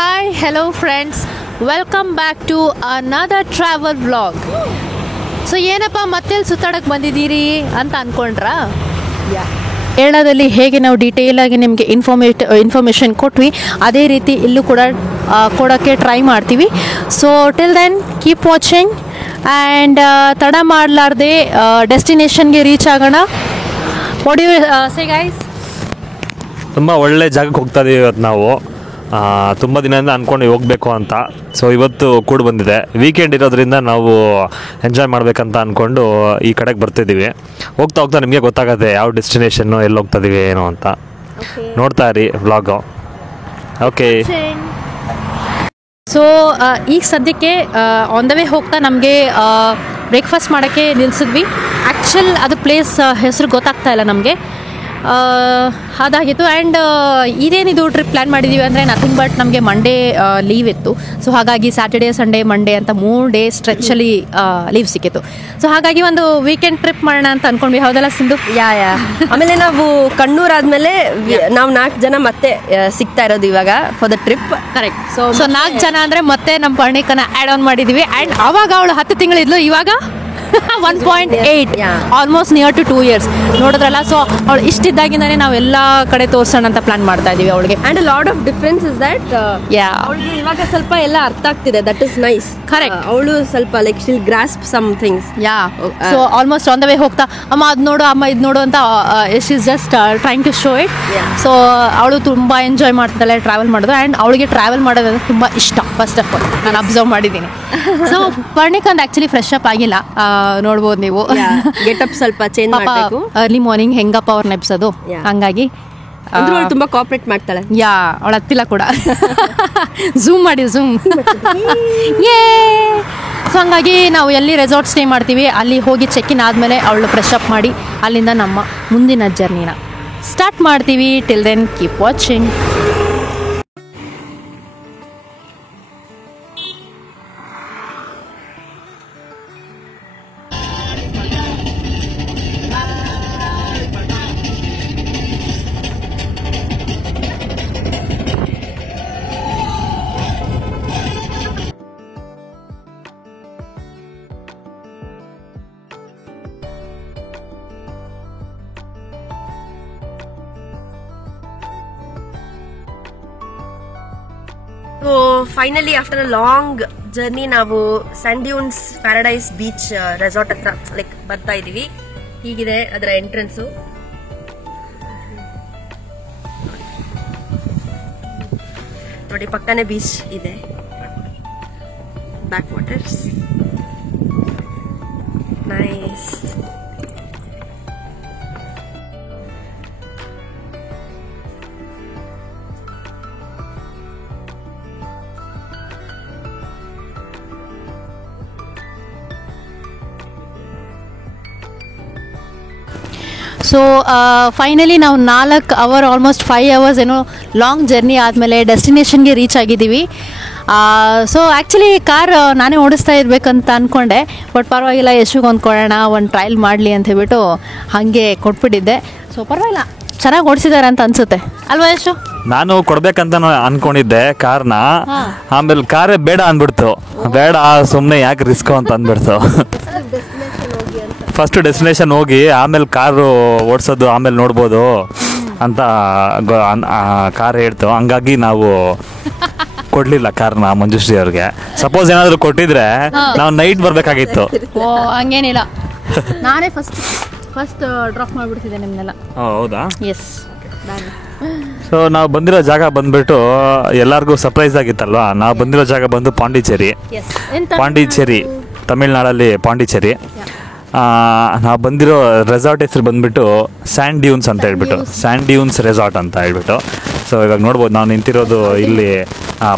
Hi, hello friends. Welcome back to another travel vlog. So ಏನಪ್ಪ ಮತ್ತೆ ಸುತ್ತಾಡಕ್ಕೆ ಬಂದಿದ್ದೀರಿ ಅಂತ ಅಂದ್ಕೊಂಡ್ರಾ? ಕೇರಳದಲ್ಲಿ ಹೇಗೆ ನಾವು ಡೀಟೇಲಾಗಿ ನಿಮಗೆ ಇನ್ಫಾರ್ಮೇಷನ್ ಕೊಟ್ವಿ, ಅದೇ ರೀತಿ ಇಲ್ಲೂ ಕೂಡ ಕೊಡೋಕ್ಕೆ ಟ್ರೈ ಮಾಡ್ತೀವಿ. So till then keep watching and ತಡ ಮಾಡಲಾರ್ದೆ ಡೆಸ್ಟಿನೇಷನ್ಗೆ ರೀಚ್ ಆಗೋಣ. What you say guys? ತುಂಬ ಒಳ್ಳೆ ಜಾಗಕ್ಕೆ ಹೋಗ್ತಾ ಇದ್ದೀವಿ ಇವತ್ತು ನಾವು. ತುಂಬ ದಿನದಿಂದ ಅಂದ್ಕೊಂಡು ಹೋಗಬೇಕು ಅಂತ. ಸೊ ಇವತ್ತು ಕೂಡ ಬಂದಿದೆ, ವೀಕೆಂಡ್ ಇರೋದ್ರಿಂದ ನಾವು ಎಂಜಾಯ್ ಮಾಡಬೇಕಂತ ಅಂದ್ಕೊಂಡು ಈ ಕಡೆಗೆ ಬರ್ತಿದ್ದೀವಿ. ಹೋಗ್ತಾ ಹೋಗ್ತಾ ನಿಮಗೆ ಗೊತ್ತಾಗುತ್ತೆ ಯಾವ ಡೆಸ್ಟಿನೇಷನ್ನು ಎಲ್ಲಿ ಹೋಗ್ತಾ ಇದ್ದೀವಿ ಏನು ಅಂತ. ನೋಡ್ತಾ ಇರಿ ವ್ಲಾಗು. ಓಕೆ, ಸೊ ಈಗ ಸದ್ಯಕ್ಕೆ ಆನ್ ದ ವೇ ಹೋಗ್ತಾ ನಮಗೆ ಬ್ರೇಕ್ಫಾಸ್ಟ್ ಮಾಡೋಕ್ಕೆ ನಿಲ್ಲಿಸಿದ್ವಿ. ಆ್ಯಕ್ಚುಲ್ ಅದು ಪ್ಲೇಸ್ ಹೆಸರು ಗೊತ್ತಾಗ್ತಾ ಇಲ್ಲ ನಮಗೆ, ಅದಾಗಿತ್ತು. ಆ್ಯಂಡ್ ಇದೇನಿದು ಟ್ರಿಪ್ ಪ್ಲ್ಯಾನ್ ಮಾಡಿದ್ದೀವಿ ಅಂದರೆ ನಥಿಂಗ್ ಬಟ್ ನಮಗೆ ಮಂಡೇ ಲೀವ್ ಇತ್ತು. ಸೊ ಹಾಗಾಗಿ ಸ್ಯಾಟರ್ಡೇ ಸಂಡೇ ಮಂಡೇ ಅಂತ 3 ಡೇ ಸ್ಟ್ರೆಚ್ಚಲ್ಲಿ ಲೀವ್ ಸಿಕ್ಕಿತ್ತು. ಸೊ ಹಾಗಾಗಿ ಒಂದು ವೀಕೆಂಡ್ ಟ್ರಿಪ್ ಮಾಡೋಣ ಅಂತ ಅಂದ್ಕೊಂಡ್ವಿ. ಹೌದಲ್ಲ ಸಿಂಧು? ಯಾ ಆಮೇಲೆ ನಾವು ಕಣ್ಣೂರ್ ಆದ್ಮೇಲೆ ನಾವು 4 ಜನ ಮತ್ತೆ ಸಿಗ್ತಾ ಇರೋದು ಇವಾಗ for the trip. Correct. So 4 ಜನ ಅಂದರೆ ಮತ್ತೆ ನಮ್ಮ ಪರ್ಣಿಕನ ಆ್ಯಡ್ ಆನ್ ಮಾಡಿದ್ದೀವಿ. ಆ್ಯಂಡ್ ಆವಾಗ ಅವಳು 10 ತಿಂಗಳಿದ್ಲು, ಇವಾಗ 1.8 ಆಲ್ಮೋಸ್ಟ್ ನಿಯರ್ ಟು 2 years ನೋಡಿದ್ರಲ್ಲ. ಸೊ ಅವಳು ಇಷ್ಟಿದ್ದಾಗಿಂದಾನೆ ನಾವು ಎಲ್ಲ ಕಡೆ ತೋರ್ಸೋಣ ಅಂತ ಪ್ಲಾನ್ ಮಾಡ್ತಾ ಇದೀವಿ ಅವಳಿಗೆ. And lot of difference is that ಅವಳಿಗೆ ಇವಾಗ ಸ್ವಲ್ಪ ಎಲ್ಲ ಅರ್ಥ ಆಗ್ತಿದೆ. That is nice. ಕರೆಕ್ಟ್. ಅವಳು ಸ್ವಲ್ಪ like she'll grasp some things. So almost on the way ಹೋಗ್ತಾ ಅಮ್ಮ ಅದು ನೋಡು, ಅಮ್ಮ ಇದು ನೋಡು ಅಂತ she is just trying to show it. So ಅವಳು ತುಂಬ ಎಂಜಾಯ್ ಮಾಡ್ತಾಳೆ ಟ್ರಾವೆಲ್ ಮಾಡೋದು. ಆ್ಯಂಡ್ ಅವಳಿಗೆ ಟ್ರಾವೆಲ್ ಮಾಡೋದಂದ್ರೆ ತುಂಬ ಇಷ್ಟ. ಫಸ್ಟ್ ಆಫ್ ಆಲ್ ನಾನು ಅಬ್ಸರ್ವ್ ಮಾಡಿದ್ದೀನಿ. ಸೊ ಪರ್ಣಿಕಂದ್ ಆ್ಯಕ್ಚುಲಿ ಫ್ರೆಶ್ ಅಪ್ ಆಗಿಲ್ಲ, ನೋಡ್ಬೋದು ನೀವು. ಗೆಟಪ್ ಸ್ವಲ್ಪ ಚೇಂಜ್ ಮಾಡಬೇಕು. ಅರ್ಲಿ ಮಾರ್ನಿಂಗ್ ಹೆಂಗಪ್ಪ ಅವ್ರ ನೆಪ್ಸೋದು, ಹಂಗಾಗಿ ತುಂಬಾ ಕೋಆಪರೇಟ್ ಮಾಡ್ತಾಳೆ. ಅವಳು ಹತ್ತಿಲ್ಲ ಕೂಡ. ಝೂಮ್ ಮಾಡಿ ಝೂಮ್. ಸೊ ಹಂಗಾಗಿ ನಾವು ಎಲ್ಲಿ ರೆಸಾರ್ಟ್ ಸ್ಟೇ ಮಾಡ್ತೀವಿ ಅಲ್ಲಿ ಹೋಗಿ ಚೆಕ್ ಇನ್ ಆದಮೇಲೆ ಅವಳು ಫ್ರೆಶ್ ಅಪ್ ಮಾಡಿ ಅಲ್ಲಿಂದ ನಮ್ಮ ಮುಂದಿನ ಜರ್ನಿನ ಸ್ಟಾರ್ಟ್ ಮಾಡ್ತೀವಿ. Till then keep watching. So finally after a long journey ನಾವು sand dunes paradise beach resort ಹತ್ರ ಲೈಕ್ ಬರ್ತಾ ಇದೀವಿ. ಹೀಗಿದೆ ಅದರ ಎಂಟ್ರೆನ್ಸು. ನೋಡಿ ಪಕ್ಕನೆ ಬೀಚ್ ಇದೆ, back waters, nice. So finally ನಾವು 4 ಅವರ್ ಆಲ್ಮೋಸ್ಟ್ 5 hours ಏನೋ ಲಾಂಗ್ ಜರ್ನಿ ಆದಮೇಲೆ ಡೆಸ್ಟಿನೇಷನ್ಗೆ ರೀಚ್ ಆಗಿದ್ದೀವಿ. ಸೊ ಆ್ಯಕ್ಚುಲಿ ಕಾರ್ ನಾನೇ ಓಡಿಸ್ತಾ ಇರಬೇಕಂತ ಅಂದ್ಕೊಂಡೆ, ಬಟ್ ಪರವಾಗಿಲ್ಲ ಯಶುಗೆ ಅಂದ್ಕೊಳ್ಳೋಣ ಒಂದು ಟ್ರಯಲ್ ಮಾಡಲಿ ಅಂತ ಹೇಳ್ಬಿಟ್ಟು ಹಾಗೆ ಕೊಟ್ಬಿಟ್ಟಿದ್ದೆ. ಸೊ ಪರವಾಗಿಲ್ಲ, ಚೆನ್ನಾಗಿ ಓಡಿಸಿದ್ದಾರೆ ಅಂತ ಅನಿಸುತ್ತೆ ಅಲ್ವಾ ಯಶು? ನಾನು ಕೊಡ್ಬೇಕಂತ ಅನ್ಕೊಂಡಿದ್ದೆ ಕಾರ್ನ, ಆಮೇಲೆ ಕಾರೇ ಬೇಡ ಅಂದ್ಬಿಡ್ತು. ಬೇಡ ಸುಮ್ಮನೆ ಯಾಕೆ ರಿಸ್ಕು ಅಂತ ಅಂದ್ಬಿಡ್ತು. ಫಸ್ಟ್ ಡೆಸ್ಟಿನೇಷನ್ ಹೋಗಿ ಆಮೇಲೆ ಕಾರು ಓಡಿಸೋದು ಆಮೇಲೆ ನೋಡ್ಬೋದು ಅಂತ ಕಾರ್ ಹೇಳ್ತು. ಹಂಗಾಗಿ ನಾವು ಕೊಡ್ಲಿಲ್ಲ ಕಾರ್ನ ಮಂಜುಶ್ರೀ ಅವ್ರಿಗೆ. ಸಪೋಸ್ ಏನಾದರೂ ಕೊಟ್ಟಿದ್ರೆ ನಾವು ನೈಟ್ ಬರಬೇಕಾಗಿತ್ತು. ಓ ಹಂಗೇನಿಲ್ಲ, ನಾನೇ ಫಸ್ಟ್ ಡ್ರಾಪ್ ಮಾಡಿಬಿಡ್ತಿದ್ದೆ ನಿಮ್ಮನ್ನೆಲ್ಲ. ಹೌದಾ? ಎಸ್. ಸೊ ನಾವು ಬಂದಿರೋ ಜಾಗ ಬಂದ್ಬಿಟ್ಟು ಎಲ್ಲರಿಗೂ ಸರ್ಪ್ರೈಸ್ ಆಗಿತ್ತಲ್ವಾ. ನಾವು ಬಂದಿರೋ ಜಾಗ ಬಂದು ಪಾಂಡಿಚೇರಿ. ಪಾಂಡಿಚೇರಿ ತಮಿಳ್ನಾಡಲ್ಲಿ ಪಾಂಡಿಚೇರಿ. ನಾವು ಬಂದಿರೋ ರೆಸಾರ್ಟ್ ಹೆಸರು ಬಂದ್ಬಿಟ್ಟು ಸ್ಯಾಂಡ್ ಡ್ಯೂನ್ಸ್ ಅಂತ ಹೇಳ್ಬಿಟ್ಟು, ಸ್ಯಾಂಡ್ ಡ್ಯೂನ್ಸ್ ರೆಸಾರ್ಟ್ ಅಂತ ಹೇಳ್ಬಿಟ್ಟು. ಸೊ ಇವಾಗ ನೋಡ್ಬೋದು ನಾವು ನಿಂತಿರೋದು ಇಲ್ಲಿ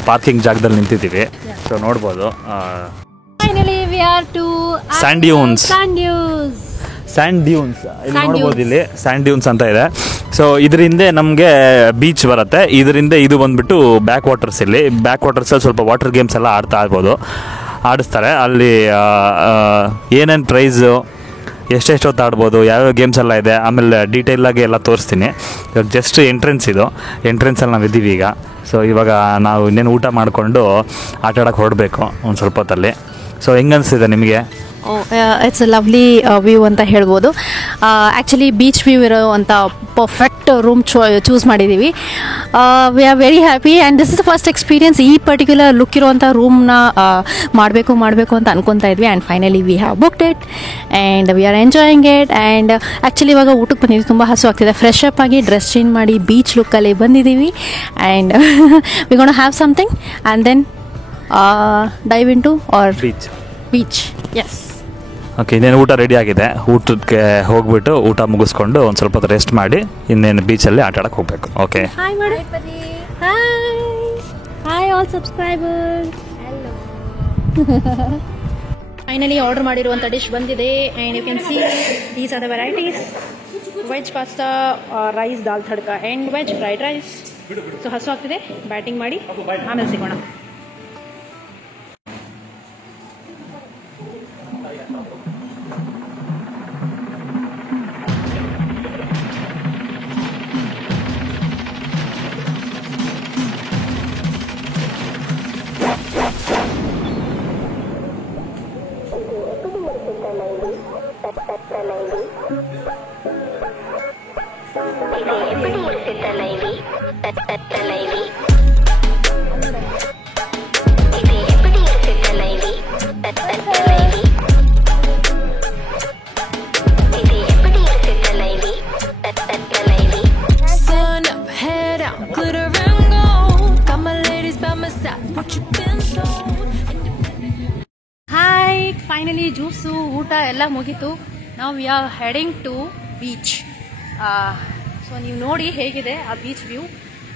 ಪಾರ್ಕಿಂಗ್ ಜಾಗದಲ್ಲಿ ನಿಂತಿದ್ದೀವಿ. ಸೊ ನೋಡ್ಬೋದು ಸ್ಯಾಂಡ್ ಡ್ಯೂನ್ಸ್. ಸ್ಯಾಂಡ್ ಡ್ಯೂನ್ಸ್ ಇಲ್ಲಿ ನೋಡ್ಬೋದು, ಇಲ್ಲಿ ಸ್ಯಾಂಡ್ ಡ್ಯೂನ್ಸ್ ಅಂತ ಇದೆ. ಸೊ ಇದ್ರ ಹಿಂದೆ ನಮಗೆ ಬೀಚ್ ಬರುತ್ತೆ, ಇದರಿಂದ ಇದು ಬಂದ್ಬಿಟ್ಟು ಬ್ಯಾಕ್ ವಾಟರ್ಸ್. ಇಲ್ಲಿ ಬ್ಯಾಕ್ ವಾಟರ್ಸಲ್ಲಿ ಸ್ವಲ್ಪ ವಾಟರ್ ಗೇಮ್ಸ್ ಎಲ್ಲ ಆಡಿಸ್ತಾರೆ ಅಲ್ಲಿ. ಏನೇನು ಪ್ರೈಸು ಎಷ್ಟೆಷ್ಟೊತ್ತು ಆಡ್ಬೋದು, ಯಾವ್ಯಾವ ಗೇಮ್ಸ್ ಎಲ್ಲ ಇದೆ, ಆಮೇಲೆ ಡೀಟೇಲಾಗಿ ಎಲ್ಲ ತೋರಿಸ್ತೀನಿ. ಇವಾಗ ಜಸ್ಟ್ ಎಂಟ್ರೆನ್ಸಲ್ಲಿ ನಾವು ಇದ್ದೀವಿ ಈಗ. ಸೊ ಇವಾಗ ನಾವು ಇನ್ನೇನು ಊಟ ಮಾಡಿಕೊಂಡು ಆಟ ಆಡೋಕ್ಕೆ ಹೊರಡಬೇಕು ಒಂದು ಸ್ವಲ್ಪ ಹೊತ್ತಲ್ಲಿ. ಸೊ ಹೆಂಗನ್ಸಿದೆ ನಿಮಗೆ? ಇಟ್ಸ್ ಲವ್ಲಿ ವ್ಯೂ ಅಂತ ಹೇಳ್ಬೋದು. ಆ್ಯಕ್ಚುಲಿ ಬೀಚ್ ವ್ಯೂ ಇರೋವಂಥ ಪರ್ಫೆಕ್ಟ್ ರೂಮ್ ಚೂಸ್ ಮಾಡಿದ್ದೀವಿ. We are very happy and this is the first experience. ಈ ಪರ್ಟಿಕ್ಯುಲರ್ ಲುಕ್ ಇರೋವಂಥ ರೂಮ್ನ ಮಾಡಬೇಕು ಅಂತ ಅನ್ಕೊತಾ ಇದ್ವಿ. And finally we have booked it and we are enjoying it. And actually ಇವಾಗ ಊಟಕ್ಕೆ ಬಂದಿದ್ದೀವಿ, ತುಂಬ ಹಸು ಆಗ್ತಿದೆ. ಫ್ರೆಶ್ ಅಪ್ ಆಗಿ ಡ್ರೆಸ್ ಚೇಂಜ್ ಮಾಡಿ ಬೀಚ್ ಲುಕ್ಕಲ್ಲಿ ಬಂದಿದ್ದೀವಿ. And we gonna have something and then dive into R beach. S. Okay, ಇನ್ನೇನು ಊಟ ರೆಡಿ ಆಗಿದೆ. ಊಟಕ್ಕೆ ಹೋಗ್ಬಿಟ್ಟು ಊಟ ಮುಗಿಸ್ಕೊಂಡು ಒಂದು ಸ್ವಲ್ಪ ಹೊತ್ತು ರೆಸ್ಟ್ ಮಾಡಿ ಇನ್ನೇನು ಬೀಚಲ್ಲಿ ಆಟ ಆಡಕ್ಕೆ ಹೋಗ್ಬೇಕು. ಓಕೆ, ಹಾಯ್ ಮಾಡಿ. Hi all subscribers. Finally order ಮಾಡಿರುವಂಥ ಡಿಶ್ ಬಂದಿದೆ. And you can see these are the varieties: veg pasta, rice dal tadka and veg fried rice. So ಹಸು ಆಗ್ತಿದೆ, ಬ್ಯಾಟಿಂಗ್ ಮಾಡಿ ಆಮೇಲೆ ಸಿಗೋಣ. ಫೈನಲಿ ಜ್ಯೂಸು ಊಟ ಎಲ್ಲ ಮುಗೀತು. ನಾವು we are heading to beach. So ನೀವು ನೋಡಿ ಹೇಗಿದೆ ಆ ಬೀಚ್ ವ್ಯೂ,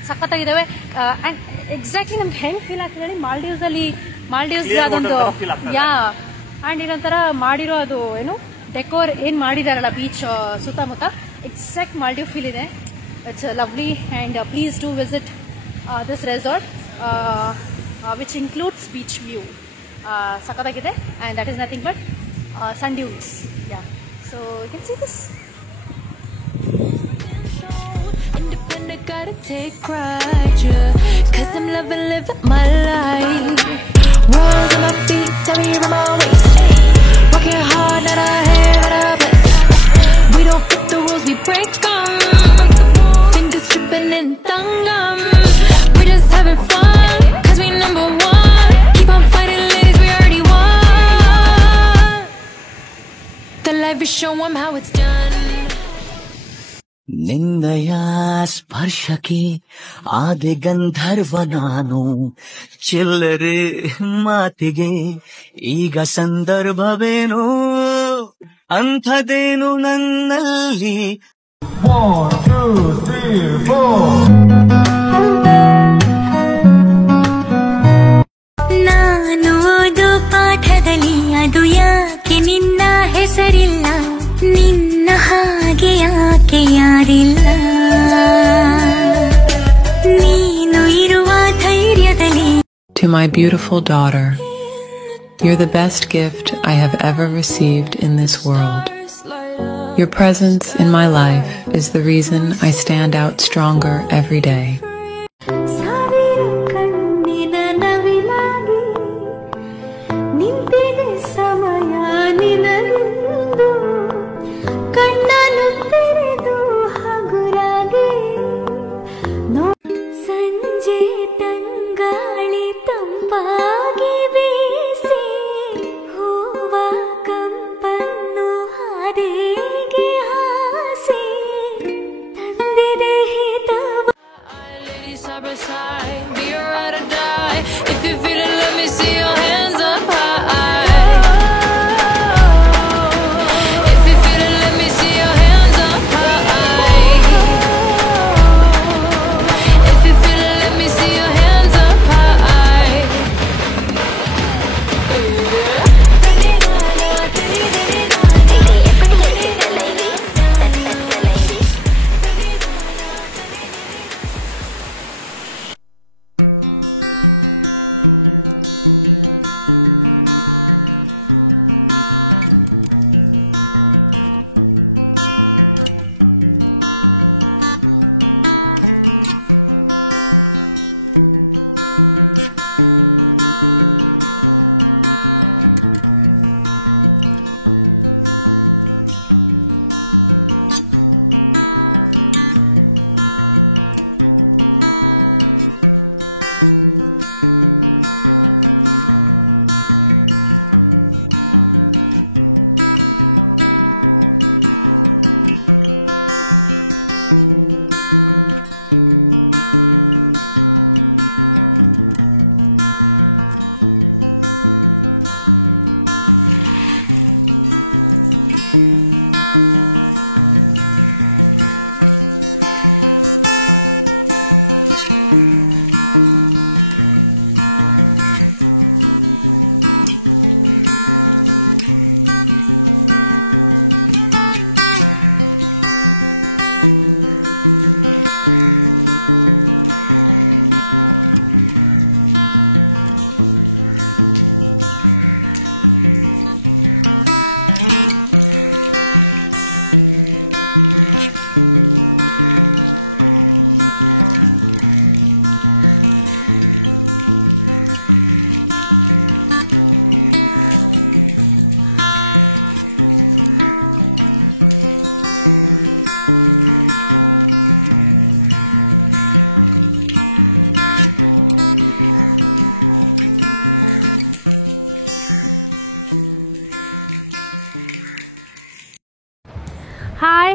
ಸಖತ್ತಾಗಿದ್ದಾವೆ. ಆ್ಯಂಡ್ ಎಕ್ಸಾಕ್ಟ್ಲಿ ನಮ್ಗೆ ಹೆಂಗೆ ಫೀಲ್ ಆಗ್ತಿದೆ ಹೇಳಿ, ಮಾಲ್ಡೀವ್ಸ್ ಅದೊಂದು ಆ್ಯಂಡ್ ಇದೊಂಥರ ಮಾಡಿರೋ ಅದು ಏನು ಡೆಕೋರ್ ಏನು ಮಾಡಿದಾರಲ್ಲ ಬೀಚ್ ಸುತ್ತಮುತ್ತ, ಎಕ್ಸಾಕ್ಟ್ ಮಾಲ್ಡೀವ್ ಫೀಲ್ ಇದೆ. It's lovely and please to visit this resort which includes beach view. ಸಖತ್ತಾಗಿದೆ and that is nothing but sand dunes. Yeah, so you can see this. Independent, gotta take pride, yeah, 'cause I'm living my life. Words on my feet, tell me I'm always working hard, not a hair, not a best. We don't fit the rules, we break them. Fingers tripping in tangam. We're just having fun, 'cause we number one. Keep on fighting, ladies, we already won. The life is show them how it's done. ನಿಂದಯ ಸ್ಪರ್ಶಕ್ಕೆ ಆದೆ ಗಂಧರ್ವ ನಾನು, ಚಿಲ್ಲರೆ ಮಾತಿಗೆ ಈಗ ಸಂದರ್ಭವೇನು, ಅಂಥದೇನು ನನ್ನಲ್ಲಿ. 1 2 3 4 ನಾನು ಓದೋ ಪಾಠದಲ್ಲಿ ಅದು ಯಾಕೆ ನಿನ್ನ ಹೆಸರಿಲ್ಲ, ನಿನ್ನ ಹಾಗೆ ಯಾಕೆ ಯಾರಿಲ್ಲ, ನೀನು ಇರುವ ಧೈರ್ಯದಲ್ಲಿ. To my beautiful daughter, you're the best gift I have ever received in this world. Your presence in my life is the reason I stand out stronger every day. Hi,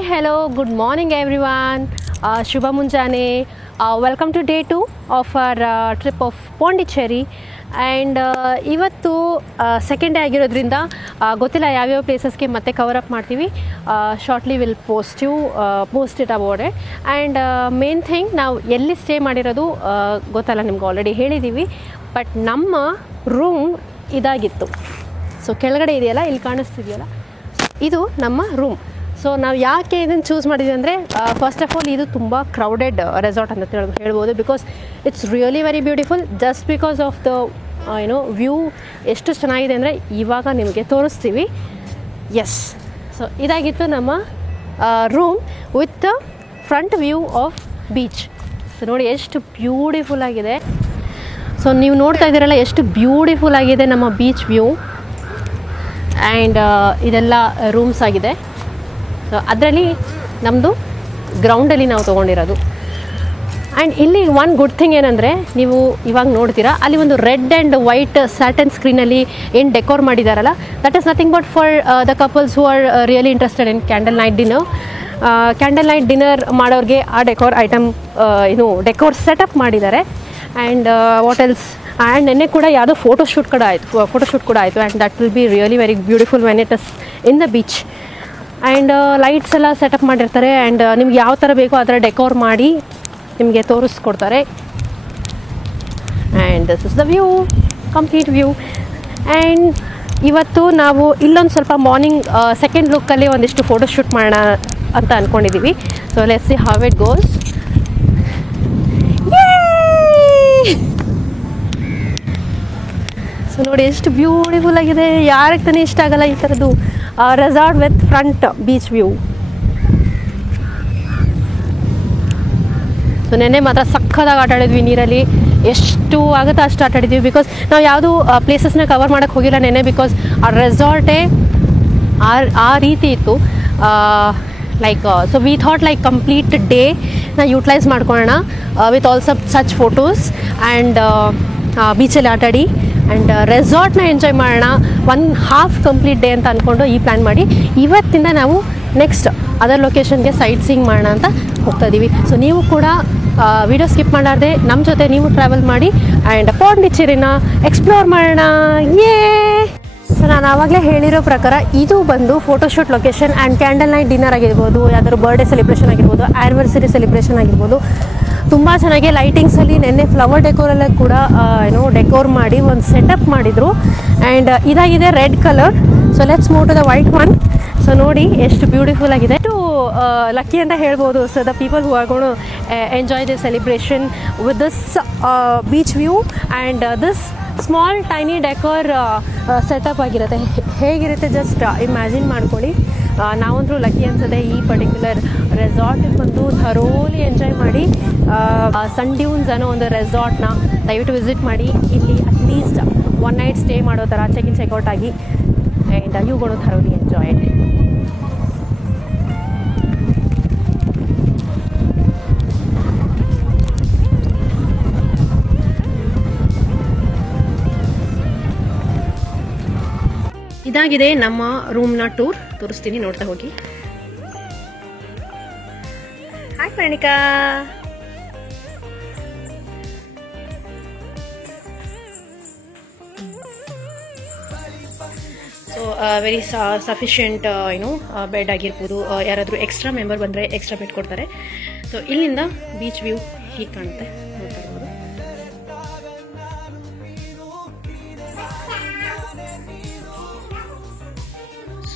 hello, good morning everyone. Shubha Munjane. Welcome to day 2 of our trip of Pondicherry. And ಇವತ್ತು second day ಆಗಿರೋದ್ರಿಂದ ಗೊತ್ತಿಲ್ಲ ಯಾವ್ಯಾವ ಪ್ಲೇಸಸ್ಗೆ ಮತ್ತೆ cover up ಮಾಡ್ತೀವಿ. Shortly will post it about it. And main thing ನಾವು ಎಲ್ಲಿ stay ಮಾಡಿರೋದು ಗೊತ್ತಲ್ಲ, ನಿಮ್ಗೆ ಆಲ್ರೆಡಿ ಹೇಳಿದ್ದೀವಿ. ಬಟ್ ನಮ್ಮ ರೂಮ್ ಇದಾಗಿತ್ತು. ಸೊ ಕೆಳಗಡೆ ಇದೆಯಲ್ಲ, ಇಲ್ಲಿ ಕಾಣಿಸ್ತಿದೆಯಲ್ಲ, ಇದು ನಮ್ಮ ರೂಮ್. ಸೊ ನಾವು ಯಾಕೆ ಇದನ್ನು ಚೂಸ್ ಮಾಡಿದ್ವಿ ಅಂದರೆ, ಫಸ್ಟ್ ಆಫ್ ಆಲ್ ಇದು ತುಂಬ ಕ್ರೌಡೆಡ್ ರೆಸಾರ್ಟ್ ಅಂತ ಹೇಳ್ಬೋದು. Because it's really very beautiful. Just because of the view ಎಷ್ಟು ಚೆನ್ನಾಗಿದೆ ಅಂದರೆ ಇವಾಗ ನಿಮಗೆ ತೋರಿಸ್ತೀವಿ. ಎಸ್, ಸೊ ಇದಾಗಿತ್ತು ನಮ್ಮ room with front view of beach. So ನೋಡಿ ಎಷ್ಟು ಬ್ಯೂಟಿಫುಲ್ ಆಗಿದೆ. ಸೊ ನೀವು ನೋಡ್ತಾ ಇದ್ದೀರಲ್ಲ ಎಷ್ಟು ಬ್ಯೂಟಿಫುಲ್ ಆಗಿದೆ ನಮ್ಮ ಬೀಚ್ ವ್ಯೂ. ಆ್ಯಂಡ್ ಇದೆಲ್ಲ ರೂಮ್ಸ್ ಆಗಿದೆ. ಸೊ ಅದರಲ್ಲಿ ನಮ್ಮದು ಗ್ರೌಂಡಲ್ಲಿ ನಾವು ತೊಗೊಂಡಿರೋದು. ಆ್ಯಂಡ್ ಇಲ್ಲಿ ಒನ್ ಗುಡ್ ಥಿಂಗ್ ಏನಂದರೆ, ನೀವು ಇವಾಗ ನೋಡ್ತೀರಾ ಅಲ್ಲಿ ಒಂದು ರೆಡ್ ಆ್ಯಂಡ್ ವೈಟ್ ಸ್ಯಾಟನ್ ಸ್ಕ್ರೀನಲ್ಲಿ ಏನು ಡೆಕೋರ್ ಮಾಡಿದಾರಲ್ಲ, that is nothing but for the couples who are really interested in candle night dinner. Candle night dinner ಮಾಡೋರಿಗೆ ಆ ಡೆಕೋರ್ ಐಟಮ್ ಡೆಕೋರ್ ಸೆಟಪ್ ಮಾಡಿದ್ದಾರೆ. ಆ್ಯಂಡ್ ವಾಟ್ ಎಲ್ಸ್, ಆ್ಯಂಡ್ ನೆನ್ನೆ ಕೂಡ ಯಾವುದೋ photoshoot ಕೂಡ ಆಯಿತು. And that will be really very beautiful when it is in the beach. And lights ಎಲ್ಲ setup ಮಾಡಿರ್ತಾರೆ. ಆ್ಯಂಡ್ ನಿಮ್ಗೆ ಯಾವ ಥರ ಬೇಕೋ ಆ ಥರ ಡೆಕೋರ್ ಮಾಡಿ ನಿಮಗೆ ತೋರಿಸ್ಕೊಡ್ತಾರೆ. And this is the view, complete view. And ಇವತ್ತು ನಾವು ಇಲ್ಲೊಂದು ಸ್ವಲ್ಪ ಮಾರ್ನಿಂಗ್ ಸೆಕೆಂಡ್ ಲುಕ್ಕಲ್ಲಿ ಒಂದಿಷ್ಟು ಫೋಟೋಶೂಟ್ ಮಾಡೋಣ ಅಂತ ಅಂದ್ಕೊಂಡಿದ್ದೀವಿ. So let's see how it goes. So ನೋಡಿ ಎಷ್ಟು ಬ್ಯೂಟಿಫುಲ್ ಆಗಿದೆ. ಯಾರಿಗೆ ತಾನೇ ಇಷ್ಟ ಆಗಲ್ಲ ಈ ಥರದ್ದು resort with front beach view. So ನೆನ್ನೆ ಮಾತ್ರ ಸಕ್ಕದಾಗಿ ಆಟ ಆಡಿದ್ವಿ ನೀರಲ್ಲಿ. ಎಷ್ಟು ಆಗುತ್ತೋ ಅಷ್ಟು ಆಟ ಆಡಿದ್ವಿ. ಬಿಕಾಸ್ ನಾವು ಯಾವುದು ಪ್ಲೇಸಸ್ನ ಕವರ್ ಮಾಡೋಕ್ಕೆ ಹೋಗಿಲ್ಲ ನೆನ್ನೆ. ಬಿಕಾಸ್ ಆ ರೆಸಾರ್ಟೇ ಆ ರೀತಿ ಇತ್ತು. Like so we thought like complete day ನಾವು ಯೂಟಿಲೈಸ್ ಮಾಡ್ಕೊಳ್ಳೋಣ with all such photos and ಬೀಚಲ್ಲಿ ಆಟಾಡಿ ಆ್ಯಂಡ್ ರೆಸಾರ್ಟ್ನ ಎಂಜಾಯ್ ಮಾಡೋಣ. 1/2 ಕಂಪ್ಲೀಟ್ ಡೇ ಅಂತ ಅಂದ್ಕೊಂಡು ಈ ಪ್ಲ್ಯಾನ್ ಮಾಡಿ ಇವತ್ತಿಂದ ನಾವು ನೆಕ್ಸ್ಟ್ ಅದರ್ ಲೊಕೇಶನ್ಗೆ ಸೈಟ್ ಸೀಯಿಂಗ್ ಮಾಡೋಣ ಅಂತ ಹೋಗ್ತಾ ಇದ್ದೀವಿ. ಸೊ ನೀವು ಕೂಡ ವಿಡಿಯೋ ಸ್ಕಿಪ್ ಮಾಡಾರ್ದೆ ನಮ್ಮ ಜೊತೆ ನೀವು ಟ್ರಾವೆಲ್ ಮಾಡಿ ಆ್ಯಂಡ್ ಪಾಂಡಿಚೇರಿನ ಎಕ್ಸ್ಪ್ಲೋರ್ ಮಾಡೋಣ. ಸೊ ನಾನು ಆವಾಗಲೇ ಹೇಳಿರೋ ಪ್ರಕಾರ ಇದು ಬಂದು photoshoot location. And candle night dinner ಆಗಿರ್ಬೋದು, ಯಾವ್ದಾದ್ರು ಬರ್ಡೇ ಸೆಲೆಬ್ರೇಷನ್ ಆಗಿರ್ಬೋದು, ಆ್ಯನಿವರ್ಸರಿ ಸೆಲೆಬ್ರೇಷನ್ ಆಗಿರ್ಬೋದು, ತುಂಬ ಚೆನ್ನಾಗಿ ಲೈಟಿಂಗ್ಸಲ್ಲಿ ನೆನ್ನೆ ಫ್ಲವರ್ ಡೆಕೋರೆಲ್ಲ ಕೂಡ ಡೆಕೋರ್ ಮಾಡಿ ಒಂದು ಸೆಟಪ್ ಮಾಡಿದರು. ಆ್ಯಂಡ್ ಇದಾಗಿದೆ red colour. So let's move to the white one. So ನೋಡಿ ಎಷ್ಟು ಬ್ಯೂಟಿಫುಲ್ ಆಗಿದೆ. ಲಕ್ಕಿ ಅಂತ ಹೇಳ್ಬೋದು. So the people who are gone to enjoy the celebration with this beach view and this small tiny decor setup ಆಗಿರುತ್ತೆ. ಹೇಗಿರುತ್ತೆ just imagine ಮಾಡ್ಕೊಳ್ಳಿ. ನಾವಂತೂ lucky ಅನ್ಸದೆ ಈ ಪರ್ಟಿಕ್ಯುಲರ್ ರೆಸಾರ್ಟಿಗೆ ಬಂದು ಥರೋಲಿ ಎಂಜಾಯ್ ಮಾಡಿ. ಸನ್ ಡ್ಯೂನ್ಸ್ ಅನ್ನೋ ಒಂದು ರೆಸಾರ್ಟ್ನ ದಯವಿಟ್ಟು ವಿಸಿಟ್ ಮಾಡಿ. ಇಲ್ಲಿ ಅಟ್ಲೀಸ್ಟ್ 1 ನೈಟ್ ಸ್ಟೇ ಮಾಡೋ ಥರ ಚೆಕ್ ಇನ್ ಚೆಕ್ಔಟ್ ಆಗಿ and you gonna thoroughly enjoy it. ಇದಾಗಿದೆ ನಮ್ಮ ರೂಮ್ನ ಟೂರ್. ತೋರಿಸ್ತೀನಿ, ನೋಡ್ತಾ ಹೋಗಿ. Hi Pranika. So very sufficient bed ಆಗಿರ್ಬೋದು. ಯಾರಾದರೂ ಎಕ್ಸ್ಟ್ರಾ ಮೆಂಬರ್ ಬಂದರೆ ಎಕ್ಸ್ಟ್ರಾ ಬೆಡ್ ಕೊಡ್ತಾರೆ. ಸೊ ಇಲ್ಲಿಂದ ಬೀಚ್ ವ್ಯೂ ಹೀಗೆ ಕಾಣುತ್ತೆ, ನೋಡ್ತಾ ಇರ್ಬೋದು.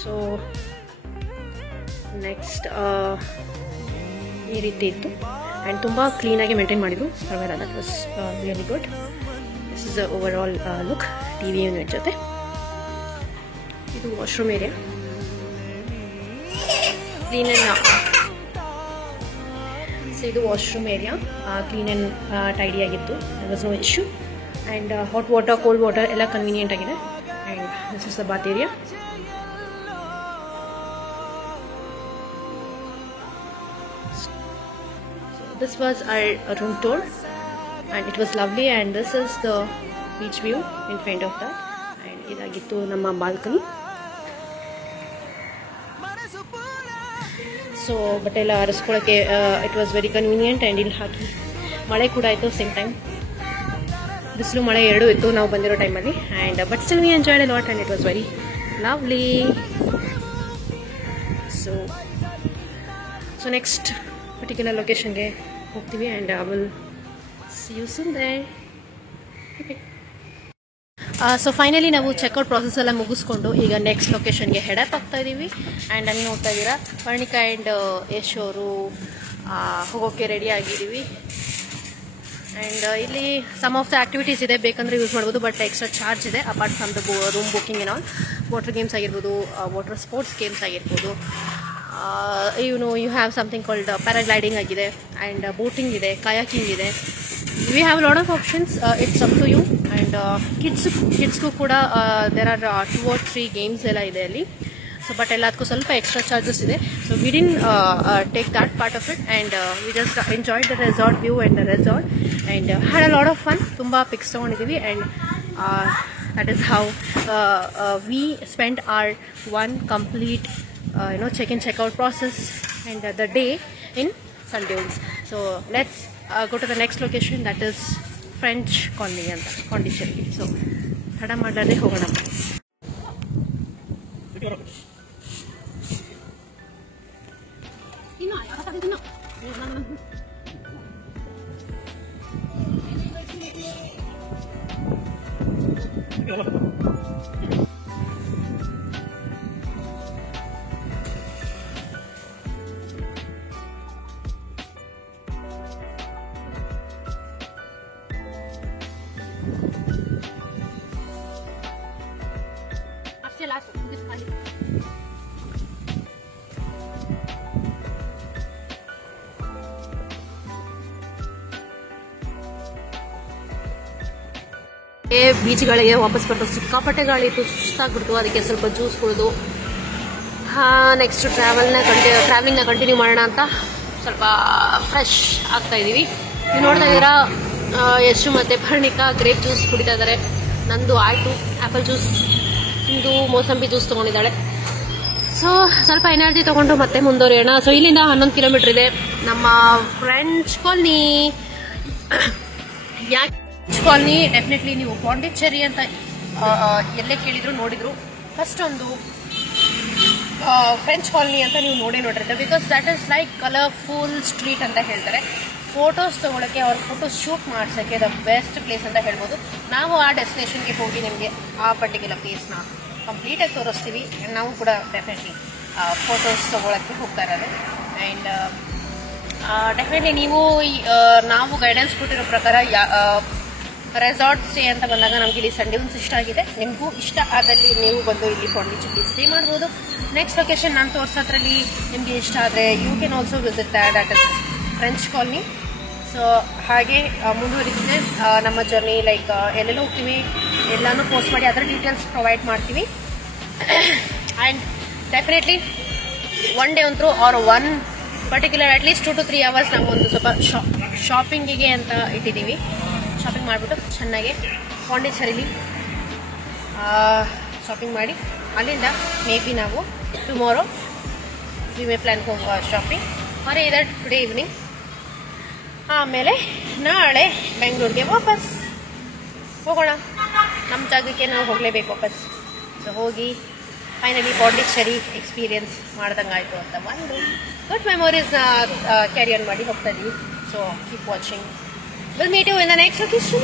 ಸೊ ನೆಕ್ಸ್ಟ್ ಈ ರೀತಿ ಇತ್ತು ಆ್ಯಂಡ್ ತುಂಬ ಕ್ಲೀನಾಗಿ ಮೇಂಟೈನ್ ಮಾಡಿದ್ರು. ಪರವಾಗಿಲ್ಲ, that was really good. This is the overall look. T V unit ಜೊತೆ ಇದು washroom area. Clean and so ಇದು washroom area clean and tidy ಆಗಿತ್ತು. There was no issue. And hot water, cold water ಎಲ್ಲ convenient ಆಗಿದೆ. And this is the bath area. This was our room tour and it was lovely, and this is the beach view in front of that, and idagittu namma balcony. So but ella ariskolake it was very convenient, and ಇಲ್ಲಿ ಹಾಕಿ ಮಳೆ ಕೂಡ ಆಯಿತು same time. ಬಿಸಿಲು ಮಳೆ ಎರಡೂ ಇತ್ತು ನಾವು ಬಂದಿರೋ ಟೈಮಲ್ಲಿ, and but still we enjoyed a lot and it was very lovely. So next particular ಲೊಕೇಶನ್ಗೆ ಹೋಗ್ತೀವಿ and I will see you soon there. So finally ನಾವು ಚೆಕ್ಔಟ್ ಪ್ರಾಸೆಸ್ ಎಲ್ಲ ಮುಗಿಸ್ಕೊಂಡು ಈಗ ನೆಕ್ಸ್ಟ್ ಲೊಕೇಶನ್ಗೆ ಹೆಡಪ್ ಆಗ್ತಾ ಇದ್ದೀವಿ. ಆ್ಯಂಡ್ ಅಲ್ಲಿ ನೋಡ್ತಾ ಇದ್ದೀರಾ ಪರ್ಣಿಕಾ ಆ್ಯಂಡ್ ಯಶ್ ಅವರು ಹೋಗೋಕ್ಕೆ ರೆಡಿ ಆಗಿದ್ದೀವಿ. ಆ್ಯಂಡ್ ಇಲ್ಲಿ ಸಮ್ ಆಫ್ ದ ಆ್ಯಕ್ಟಿವಿಟೀಸ್ ಇದೆ, ಬೇಕಂದರೆ ಯೂಸ್ ಮಾಡ್ಬೋದು, ಬಟ್ ಎಕ್ಸ್ಟ್ರಾ ಚಾರ್ಜ್ ಇದೆ apart from the room booking on. Water games ಆಗಿರ್ಬೋದು, ವಾಟರ್ ಸ್ಪೋರ್ಟ್ಸ್ ಗೇಮ್ಸ್ ಆಗಿರ್ಬೋದು. you have something called paragliding agide, and boating ide, kayaking ide. We have a lot of options. It's up to you. And kids ku kuda there are 2 or 3 games ella ide alli. So but elladku ಸ್ವಲ್ಪ extra charges ide. So we didn't take that part of it, and we just enjoyed the resort view and the resort, and had a lot of fun. Tumba pics ತಗೊಂಡಿದ್ದೀವಿ, and that is how we spent our one complete check-in check-out process and the day in Sand Dunes. So let's go to the next location, that is French Colony anta Pondicherry. So tada madade hogona. ಬೀಚ್ಗಳಿಗೆ ವಾಪಸ್ ಬರ್ತಾ ಸಿಕ್ಕಾಪಟ್ಟೆ ಗಾಳಿ ಇತ್ತು, ಸುಸ್ತಾಗ್ಬಿಡ್ತು. ಅದಕ್ಕೆ ಸ್ವಲ್ಪ juice ಕುಡಿದು next ಟ್ರಾವೆಲಿಂಗ್ನ continue ಮಾಡೋಣ ಅಂತ ಸ್ವಲ್ಪ ಫ್ರೆಶ್ ಆಗ್ತಾ ಇದ್ದೀವಿ. ನೀವು ನೋಡ್ತಾ ಇದ್ದೀರಾ ಯಶು ಮತ್ತು ಪರ್ಣಿಕಾ ಗ್ರೇಪ್ ಜ್ಯೂಸ್ ಕುಡಿತಾ ಇದ್ದಾರೆ. ನಂದು ಆಯಿತು ಆ್ಯಪಲ್ ಜ್ಯೂಸ್, ಇಂದು ಮೋಸಂಬಿ ಜ್ಯೂಸ್ ತೊಗೊಂಡಿದ್ದಾಳೆ. ಸೊ ಸ್ವಲ್ಪ ಎನರ್ಜಿ ತೊಗೊಂಡು ಮತ್ತೆ ಮುಂದುವರಿಯೋಣ. ಸೊ ಇಲ್ಲಿಂದ 11 ಕಿಲೋಮೀಟರ್ ಇದೆ ನಮ್ಮ ಫ್ರೆಂಚ್ ಕಾಲನಿ. ಯಾಕೆ ಕಾಲನಿ? ಡೆಫಿನೆಟ್ಲಿ ನೀವು ಪಾಂಡಿಚೇರಿ ಅಂತ ಎಲ್ಲೇ ಕೇಳಿದ್ರು ನೋಡಿದ್ರು ಫಸ್ಟ್ ಒಂದು ಫ್ರೆಂಚ್ ಕಾಲನಿ ಅಂತ ನೀವು ನೋಡಿರ್ತಾರೆ. Because that is like colourful street ಅಂತ ಹೇಳ್ತಾರೆ. ಫೋಟೋಸ್ ತೊಗೊಳಕ್ಕೆ, ಅವ್ರ ಫೋಟೋಸ್ ಶೂಟ್ ಮಾಡ್ಸೋಕ್ಕೆ ದ ಬೆಸ್ಟ್ ಪ್ಲೇಸ್ ಅಂತ ಹೇಳ್ಬೋದು. ನಾವು ಆ ಡೆಸ್ಟಿನೇಷನ್ಗೆ ಹೋಗಿ ನಿಮಗೆ ಆ ಪರ್ಟಿಕ್ಯುಲರ್ ಪ್ಲೇಸ್ನ ಕಂಪ್ಲೀಟಾಗಿ ತೋರಿಸ್ತೀವಿ. ನಾವು ಕೂಡ ಡೆಫಿನೆಟ್ಲಿ ಫೋಟೋಸ್ ತೊಗೊಳಕ್ಕೆ ಹೋಗ್ತಾ ಇರೋದು. ಆ್ಯಂಡ್ ಡೆಫಿನೆಟ್ಲಿ ನೀವು ನಾವು ಗೈಡೆನ್ಸ್ ಕೊಟ್ಟಿರೋ ಪ್ರಕಾರ ರೆಸಾರ್ಟ್ ಸ್ಟೇ ಅಂತ ಬಂದಾಗ ನಮ್ಗೆ ಇಲ್ಲಿ ಸಂಡೇ ಒಂದು ಇಷ್ಟ ಆಗಿದೆ. ನಿಮಗೂ ಇಷ್ಟ ಆದಲ್ಲಿ ನೀವು ಬಂದು ಇಲ್ಲಿ ಪಾಂಡಿಚೇರಿ ಸ್ಟೇ ಮಾಡ್ಬೋದು. ನೆಕ್ಸ್ಟ್ ಲೊಕೇಶನ್ ನಾನು ತೋರಿಸೋದ್ರಲ್ಲಿ ನಿಮಗೆ ಇಷ್ಟ ಆದರೆ you can also visit that is French colony. So ಹಾಗೆ ಮುಂದುವರಿದಿದೆ ನಮ್ಮ ಜರ್ನಿ. ಲೈಕ್ ಎಲ್ಲೆಲ್ಲ ಹೋಗ್ತೀವಿ ಎಲ್ಲನೂ ಪೋಸ್ಟ್ ಮಾಡಿ ಅದರ ಡೀಟೇಲ್ಸ್ ಪ್ರೊವೈಡ್ ಮಾಡ್ತೀವಿ. ಆ್ಯಂಡ್ ಡೆಫಿನೆಟ್ಲಿ ಒನ್ ಡೇ ಅಂತೂ or one particular at least 2 to 3 hours ನಾವು ಒಂದು ಸ್ವಲ್ಪ ಶಾಪಿಂಗಿಗೆ ಅಂತ ಇಟ್ಟಿದ್ದೀವಿ. ಶಾಪಿಂಗ್ ಮಾಡಿಬಿಟ್ಟು ಚೆನ್ನಾಗಿ ಪಾಂಡಿಚೇರಿಲಿ ಶಾಪಿಂಗ್ ಮಾಡಿ ಅಲ್ಲಿಂದ ಮೇ ಬಿ ನಾವು ಟುಮಾರೋ ವಿ ಮೇ ಪ್ಲ್ಯಾನ್ ಹೋಗುವ ಶಾಪಿಂಗ್ ಆರ್ ಇದರ್ ಟುಡೇ ಈವ್ನಿಂಗ್. ಆಮೇಲೆ ನಾಳೆ ಬೆಂಗಳೂರಿಗೆ ವಾಪಸ್ ಹೋಗೋಣ. ನಮ್ಮ ಜಾಗಕ್ಕೆ ನಾವು ಹೋಗಲೇಬೇಕು ವಾಪಸ್. ಸೊ ಹೋಗಿ ಫೈನಲಿ ಪಾಂಡಿಚೇರಿ ಎಕ್ಸ್ಪೀರಿಯನ್ಸ್ ಮಾಡ್ದಂಗೆ ಆಯಿತು ಅಂತ ಒಂದು ಗುಡ್ ಮೆಮೊರೀಸ್ ಕ್ಯಾರಿ ಆನ್ ಮಾಡಿ ಹೋಗ್ತಾ ಇದ್ದೀವಿ. So keep watching. We'll meet you in the next location.